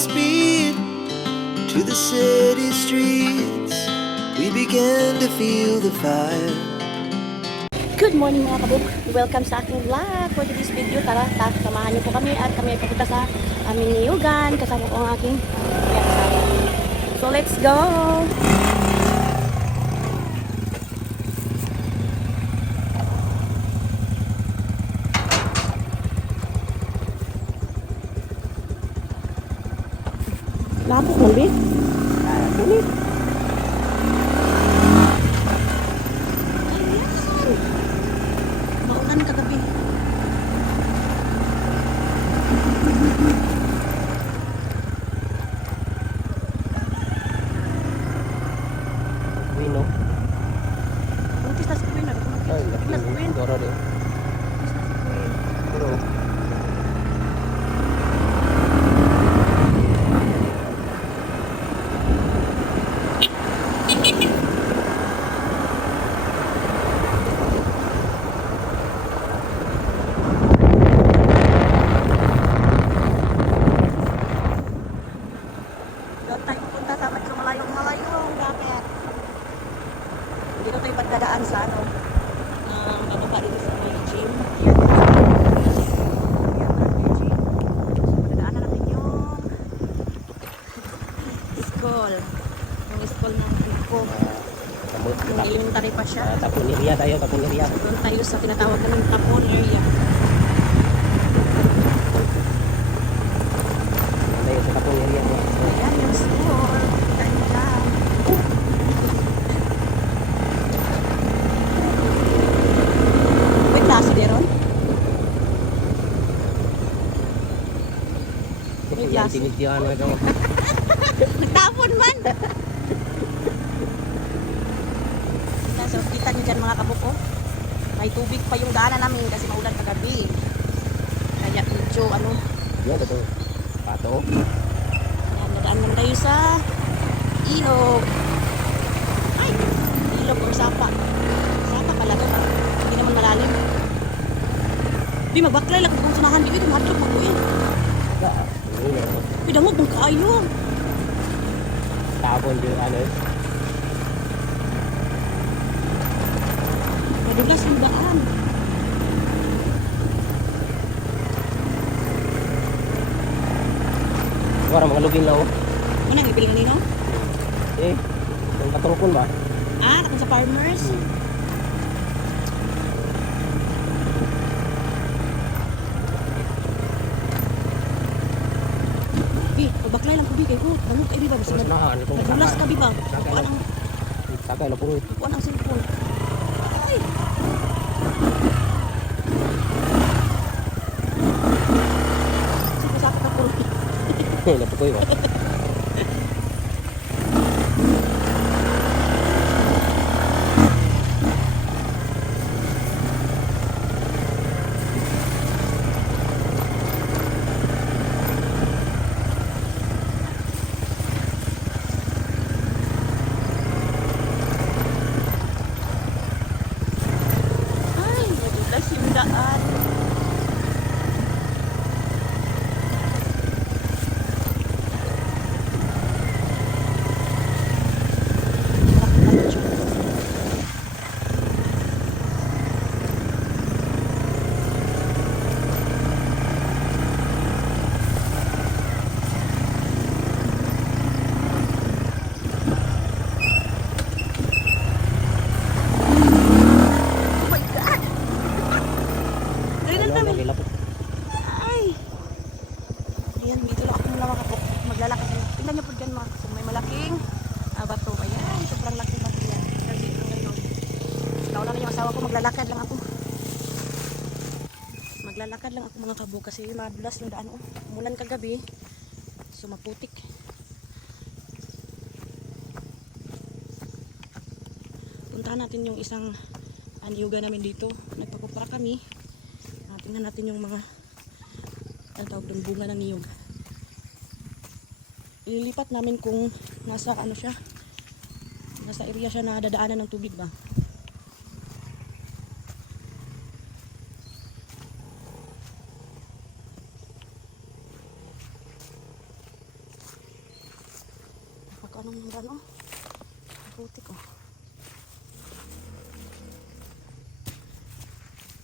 speed to the city streets. We began to feel the fire. Good morning mga kabuk! Welcome sa aking vlog. For today's video, tara, samahan niyo po kami at kami ay papunta sa aming niyugan. Kasama ko ang aking kasama. So let's go! Lapok mo, Bi? Sulit. Maulan kagabi. Wino. Buntis na si Queen. Buntis na si Queen. Doro deh. Pero Doon tayo pupunta sa medyo malayong dapat. Dito tayo pagdadaan sa ano. Bababa dito sa may gym. Here. Pagdadaanan natin yung school. Yung school ng Pico. Yung elementary pa siya. Tapuneria tayo, tapuneria. Doon tayo sa tinatawag namin Tapon area. Tayo sa tapuneria mo. Ayan yung school. Tayo dyan. May klase din ron? May klase. Tinitiyan na daw. Nagtapon man! So, kita nyo dyan mga kabuko. May tubig pa yung daanan namin kasi maulan kagabi. Kaya medyo ano. Yan ito. Pato. Ayan, nadaan lang tayo sa ilog. Ay! Ilog or sapa. Sapa pala to. Hindi naman malalim. Di magbaklay lang kung sunahan. Di ko madrog mag-uwi. Pidamog mong kayo. Tapon din ano. Madulas yung daan. Wala mga lugin na oh. Ano ang ipiling nino? Eh, yung katrukon ba? Ah, takon sa farmers. Bi, pagbaklay lang ko bi kay ko. Tanong kay bi ba? Madulas ka bi ba? Kuan ang Sakay na puro. kuan ang cellphone. Ay! Sige, sakit ako. Napukoy ba? Ay, madulas yung daan. Oh my God! Dali na kami. Ay! Ayan, dito lang ako muna makapok. Maglalakad. Tingnan niyo po dyan mga kasong may malaking bato. Ayan, sobrang laking bato yan. Kasi ano, nauna na yung asawa ko, maglalakad lang ako. Maglalakad lang ako mga kabo kasi madulas yung daan. Umulan kagabi. So maputik. Puntahan natin yung isang aniyuga namin dito. Nagpapapara kami. Tingnan natin yung mga ang tawag doon, bunga ng niyog. Ililipat namin kung nasa ano siya. Nasa area siya na dadaanan ng tubig ba. anong ano. Putik oh.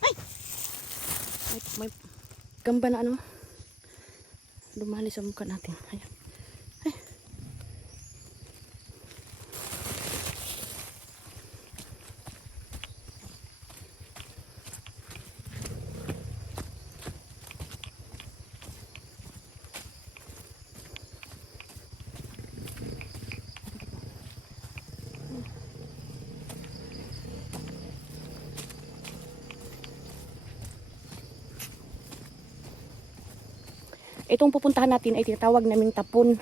Ay! May gamba na ano. Lumali sa mukha natin. Ayan. Ay. Itong pupuntahan natin ay tinatawag naming tapon.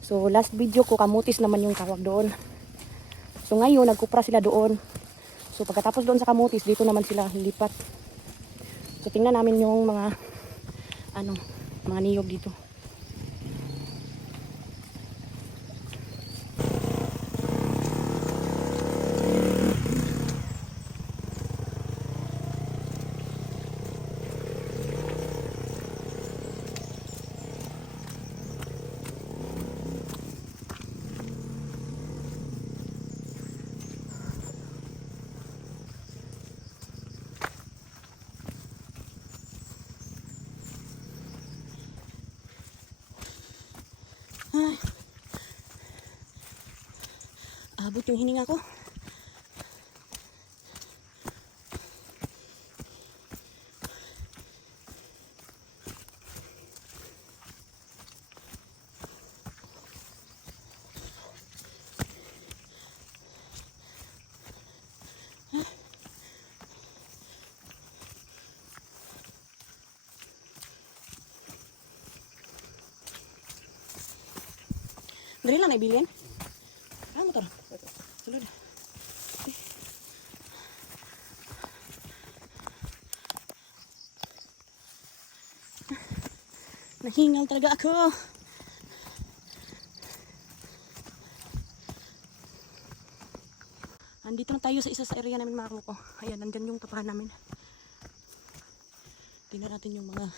So last video ko kamutis naman yung tawag doon. So ngayon nagkupra sila doon. So pagkatapos doon sa kamutis, dito naman sila lipat. So tingnan namin yung mga mga niyog dito. Abot yung hininga ko. Dali lang na ibilin. Ano motor? Sulod. Nahingal talaga ako. Andito na tayo sa isa sa area namin mga ko. Ayan, nandyan yung tapahan namin. Tingnan natin yung mga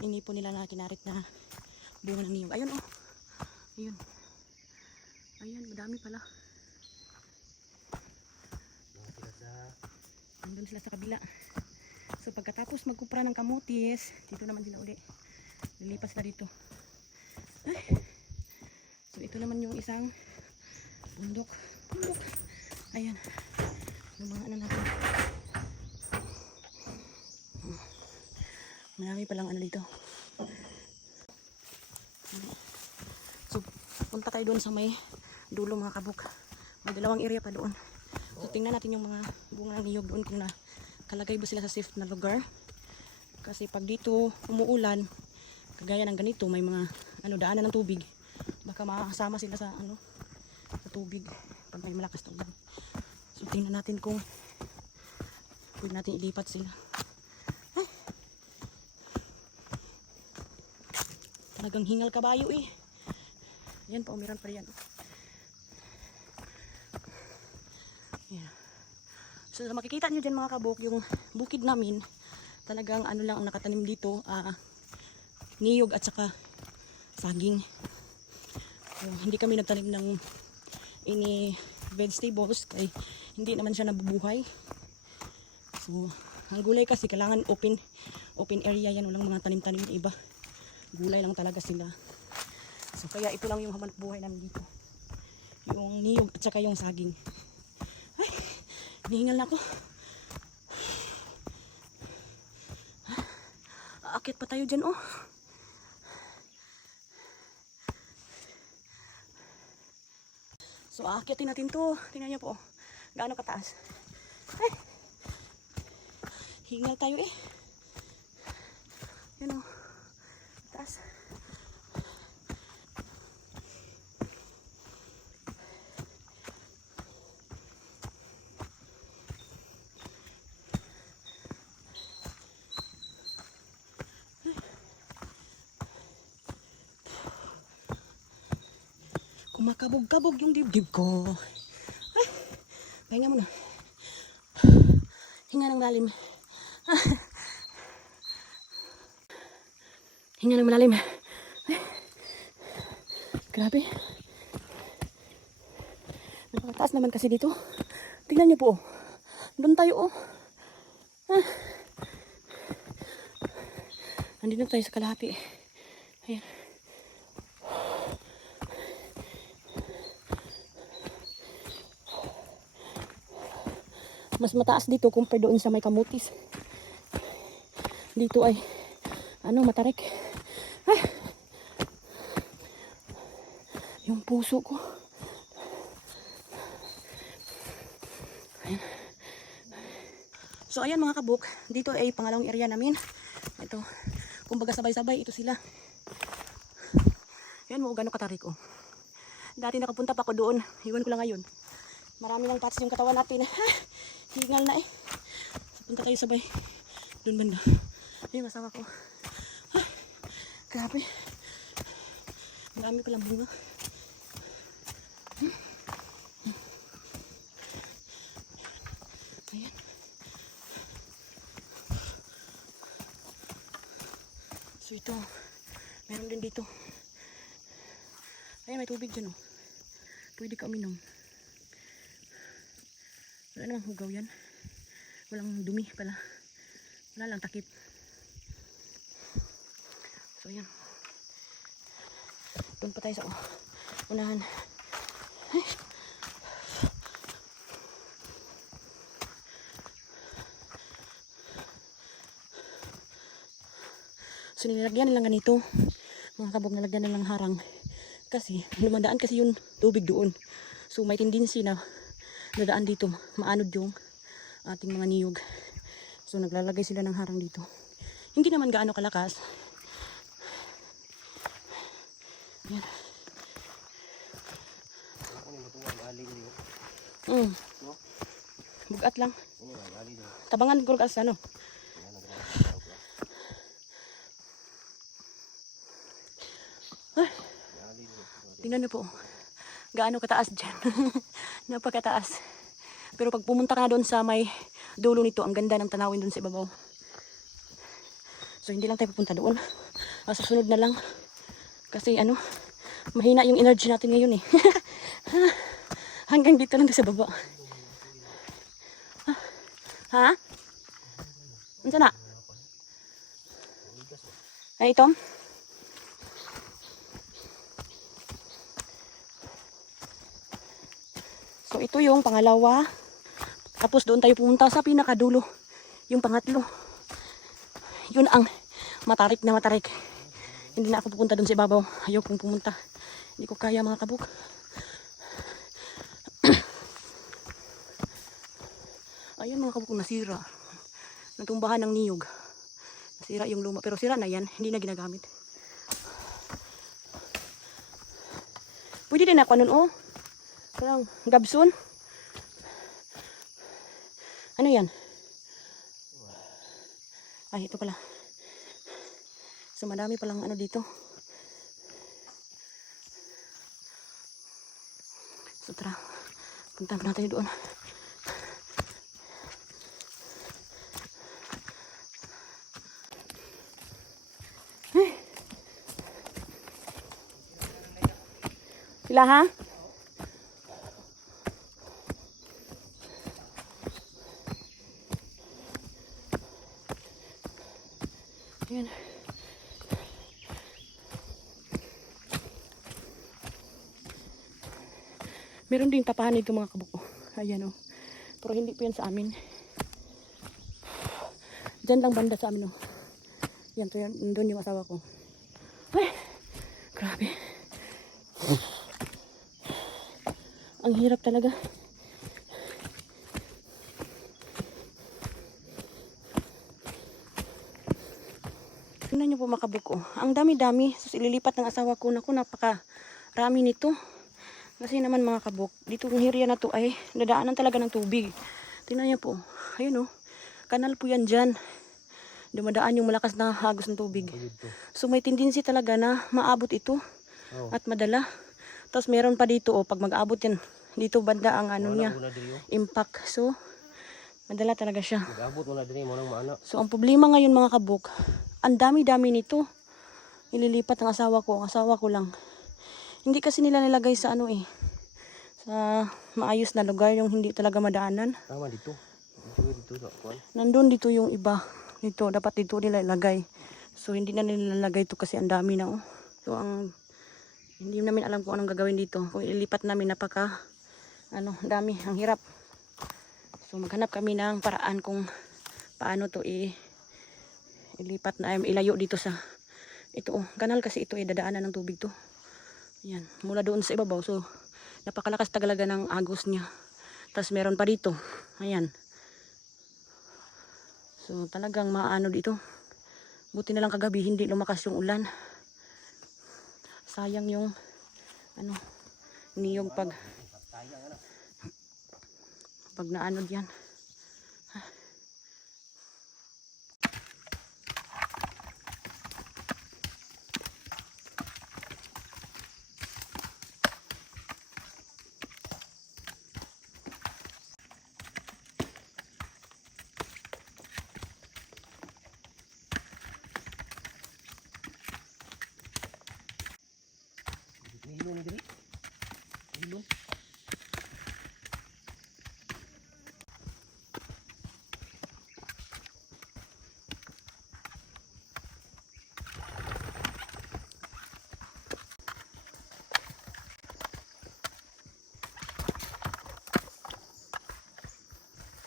inipon nila na kinarit na bunga ng niyog. Ayun oh. Ayun. Ayan, madami pala. Nandun sila sa kabila. So pagkatapos magkupra ng kamutis, dito naman din uli. Lilipas sila dito. Ay. So ito naman yung isang bundok. Ayan. Yung mga ano natin. Marami palang ano dito. So punta tayo doon sa may dulo mga kabuk. May dalawang area pa doon. So tingnan natin yung mga bunga ng niyog doon kung nakalagay ba sila sa safe na lugar. Kasi pag dito umuulan, kagaya ng ganito, may mga daanan ng tubig. Baka makakasama sila sa sa tubig pag may malakas na ulan. So tingnan natin kung pwede natin ilipat sila. Ay. Talagang hingal kabayo eh. Yan, paumiran pa yan. Yeah. So makikita nyo dyan mga kabuk, yung bukid namin, talagang ano lang ang nakatanim dito, niyog at saka saging. So, hindi kami nagtanim ng any vegetables kay hindi naman siya nabubuhay. So ang gulay kasi kailangan open area yan, walang mga tanim-tanim na iba. Gulay lang talaga sila. So kaya ito lang yung hamanap buhay namin dito. Yung niyog at saka yung saging. Ay, hihingal na ako. Aakyat pa tayo dyan oh. So aakyatin natin to. Tingnan niyo po. Gaano kataas. Ay. Hingal tayo eh. Yan oh. Taas. Kumakabog-kabog yung dibdib ko. Ay, pahinga muna. Hinga ng malalim. Hinga ng malalim. Ay, grabe. Napakataas naman kasi dito. Tingnan niyo po. Oh. Doon tayo oh. Ah. Nandito tayo sa kalahati. Ayan. Mas mataas dito compare doon sa may kamutis. Dito ay matarik. Ah! Yung puso ko. Ayan. So ayan mga kabuk, dito ay pangalawang area namin. Ito, kumbaga sabay-sabay ito sila. Ayan mo gano'ng katarik oh. Dati nakapunta pa ako doon, iwan ko lang ngayon. Marami lang patis yung katawan natin. Hingal na eh. Punta tayo sabay. Doon banda. Ayun, asawa ko. Grabe. Marami palang bunga. Ayan. So ito, meron din dito. Ayan, may tubig dyan oh. Pwede ka uminom. Wala namang hugaw yan. Walang dumi pala. Wala lang takip. So yan. Doon pa tayo sa unahan. Ay. So nilagyan nilang ganito. Mga kabog nilagyan nilang harang. Kasi lumadaan kasi yung tubig doon. So may tendency na dadaan dito, maanod yung ating mga niyog. So naglalagay sila ng harang dito. Hindi naman gaano kalakas. Ayan. Bugat lang. Tabangan ko kasi ano. Tingnan niyo po. Gaano kataas dyan. Napakataas. Pero pag pumunta ka na doon sa may dulo nito, ang ganda ng tanawin doon sa ibabaw. So hindi lang tayo pupunta doon. Susunod na lang. Kasi mahina yung energy natin ngayon eh. Hanggang dito lang sa baba. Ha? Ano na? Ay, Tom? So ito yung pangalawa. Tapos doon tayo pumunta sa pinakadulo. Yung pangatlo. Yun ang matarik na matarik. Hindi na ako pupunta doon sa ibabaw. Ayaw kong pumunta. Hindi ko kaya mga kabuk. Ayun mga kabuk, nasira. Natumbahan ng niyog. Nasira yung luma. Pero sira na yan. Hindi na ginagamit. Pwede din ako nun oh. Parang gabson. Ano yan? Ay, ito pala. So, madami palang dito. So, tara. Punta na tayo doon. Ay. Sila ha? Ayan. Meron din tapahan dito mga kabuko. Ayan o. Pero hindi po yan sa amin. Diyan lang banda sa amin o. Yan to yan. Doon yung asawa ko. Ay! Grabe. Ang hirap talaga. Tingnan nyo po mga kabuko. Ang dami-dami. So ililipat ng asawa ko. Naku, napakarami nito. Kasi naman mga kabuk, dito ng area na to ay nadaanan talaga ng tubig. Tingnan niyo po. Ayun oh. Kanal po yan dyan. Dumadaan yung malakas na hagos ng tubig. So may tendency talaga na maabot ito. At madala. Tapos meron pa dito oh, pag mag-abot yan. Dito banda ang niya. Impact. So madala talaga siya. Mag-abot mo na din mo nang maana. So ang problema ngayon mga kabuk, ang dami-dami nito. Ililipat ng asawa ko. Ang asawa ko lang. Hindi kasi nila nilagay sa sa sa maayos na lugar, yung hindi talaga madaanan. Tama dito. Dito sa kuan. Nandun dito yung iba. Dito, dapat dito nila ilagay. So, hindi na nila nilagay ito kasi ang dami na, oh. So, hindi namin alam kung anong gagawin dito. Kung ilipat namin, dami, ang hirap. So, maghanap kami ng paraan kung paano to ilipat na, ilayo dito sa, ito, oh. Kanal kasi ito, dadaanan ng tubig to. Yan, mula doon sa ibabaw. So, napakalakas talaga ng agos niya. Tapos, meron pa dito. Ayan. So talagang maano dito. Buti na lang kagabi hindi lumakas yung ulan. Sayang yung niyog pag naano diyan. Hilo ni diri. Hilo.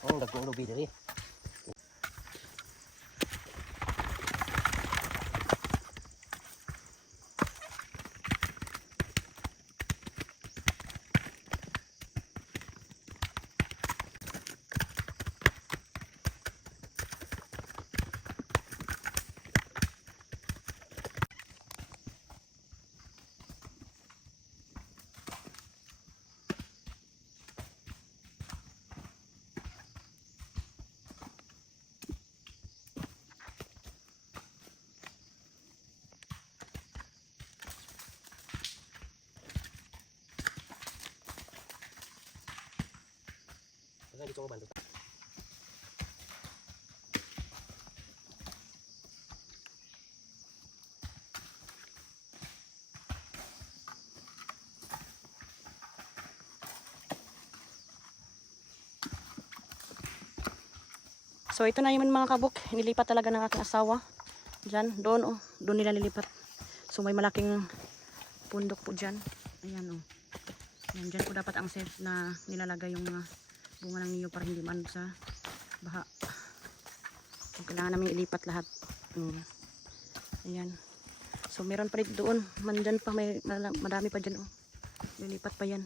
Oh, dagkong lubi diri. Di ko bantu. So ito na yung mga kabuk, nilipat talaga ng aking asawa. Diyan, doon oh, doon nila nilipat. So may malaking pundok po diyan. Ayan oh. Yan, dyan po dapat ang safe na nilalagay yung mga bunga ng niyo para hindi man sa baha. So, kailangan namin ilipat lahat. Ayan. So meron pa rin doon. Mandyan pa, may madami pa dyan oh. Nilipat pa yan.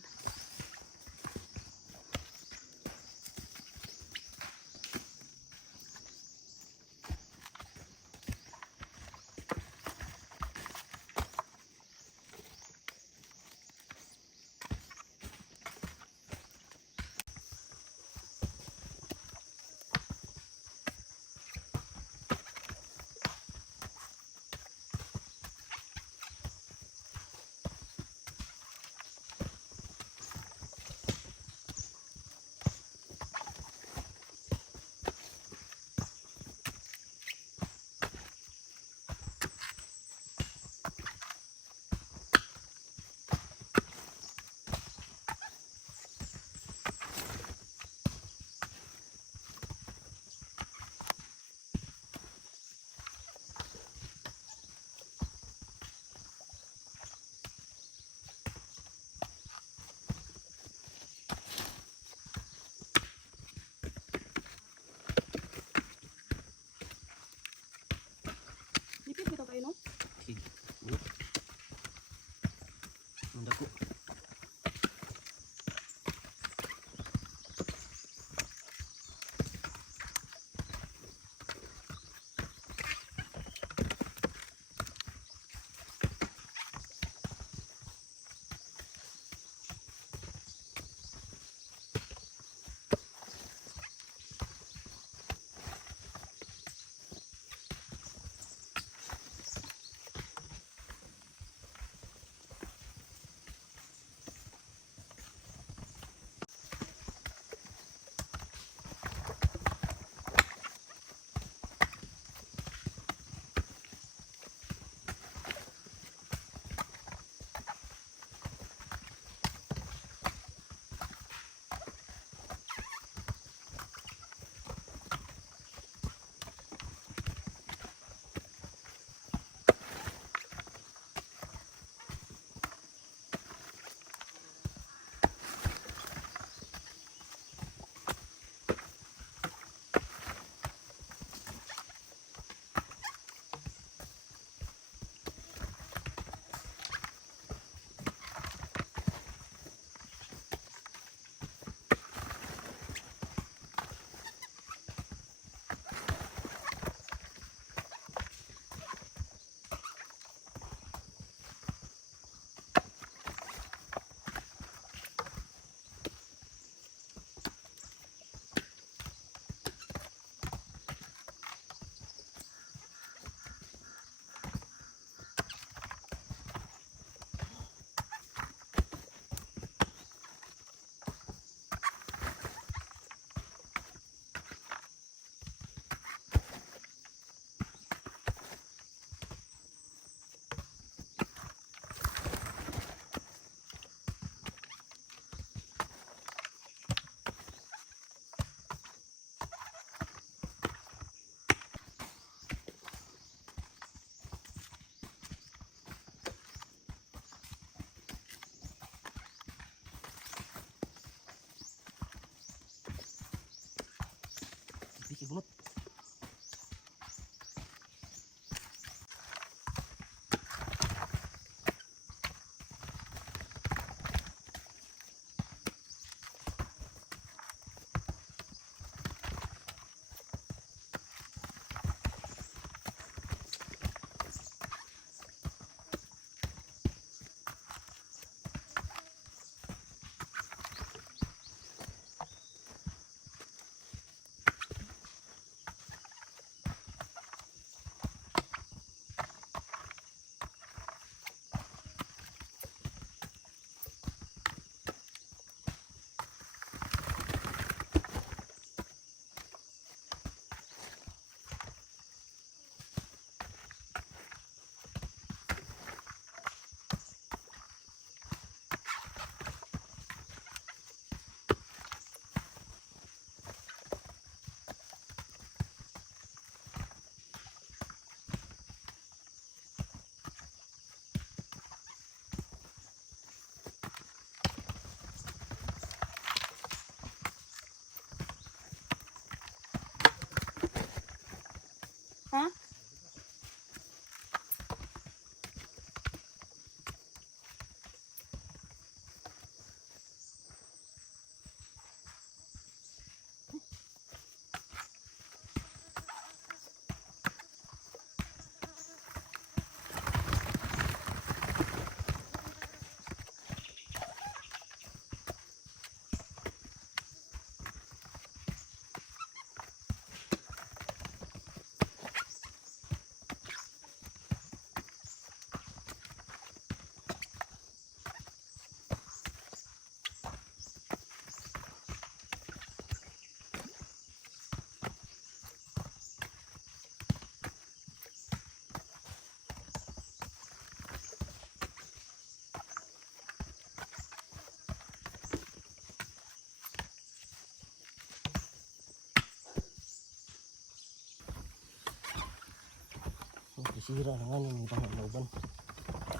Sisira na nga nung ibang nauban.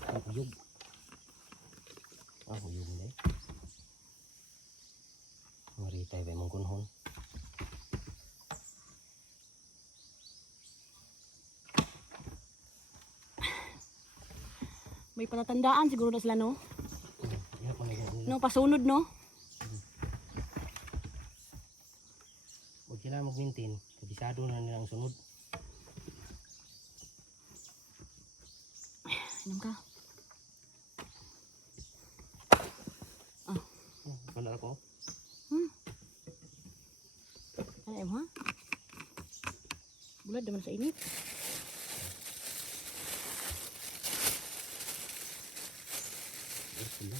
Ang uyog. Ah, uyog na eh. Maritay ba mong kunhon? May palatandaan siguro na sila, no? Iya pa na ganun. No, pasunod, no? Huwag sila mag-maintain. Kabisado na nilang sunod. Inom ka. Wala ako. Ano mo, ha? Bulad naman sa init. Sila.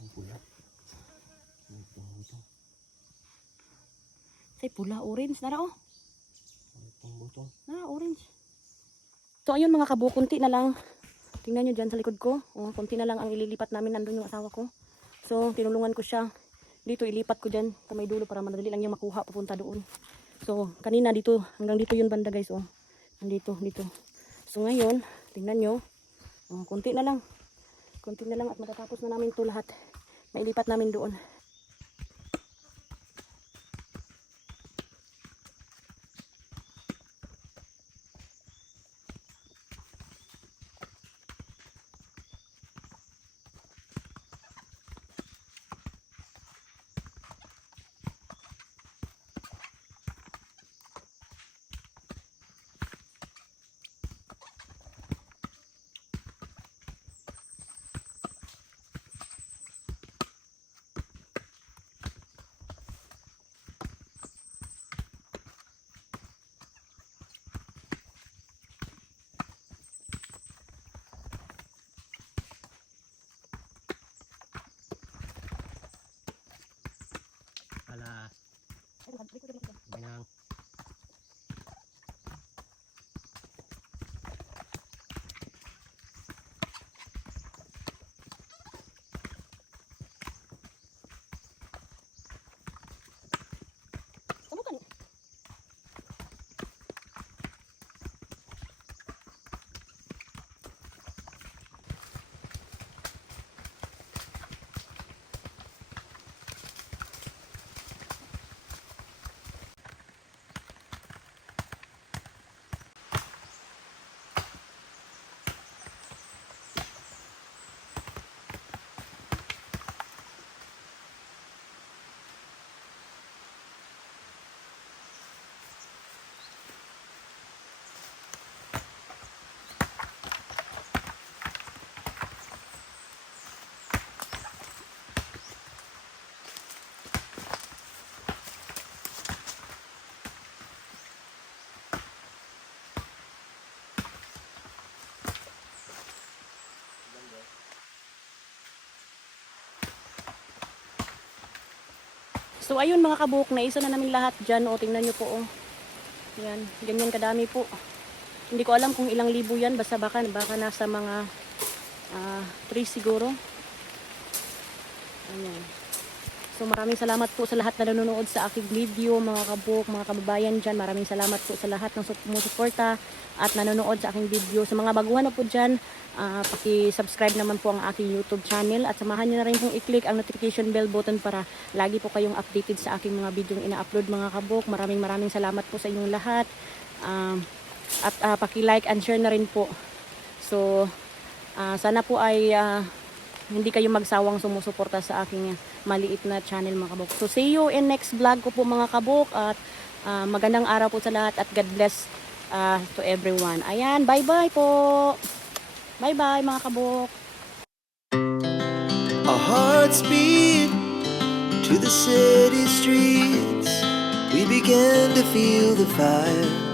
Ang pula. Ito. Say pula, orange. Nara, oh. Itong butong. Nara, orange. So, ayun mga kabo, kunti na lang. Tingnan nyo dyan sa likod ko. Oh, kunti na lang ang ililipat namin. Nandun yung asawa ko. So, tinulungan ko siya. Dito, ilipat ko dyan sa may dulo para madali lang yung makuha papunta doon. So, kanina dito, hanggang dito yung banda guys. Oh, nandito, dito. So, ngayon, tingnan nyo. Oh, kunti na lang. Kunti na lang at matatapos na namin to lahat. Mailipat namin doon. Ala. Bayang. So ayun mga kabuk, naisa na namin lahat dyan. O tingnan nyo po, oh. Yan, ganyan kadami po. Hindi ko alam kung ilang libo yan, basta baka nasa mga 3 siguro. Ayan. So maraming salamat po sa lahat na nanonood sa aking video, mga kabuk, mga kababayan dyan. Maraming salamat po sa lahat ng sumusuporta at nanonood sa aking video. Sa mga baguhan na po dyan, paki-subscribe naman po ang aking YouTube channel at samahan nyo na rin pong i-click ang notification bell button para lagi po kayong updated sa aking mga video ina-upload, mga kabuk. Maraming salamat po sa inyong lahat. At paki-like and share na rin po. So sana po ay hindi kayo magsawang sumusuporta sa aking maliit na channel, mga kabuk. So see you in next vlog ko po, mga kabuk, at magandang araw po sa lahat at God bless to everyone. Ayan, bye-bye po. Bye-bye mga kabuk. Our hearts beat to the city streets. We began to feel the fire.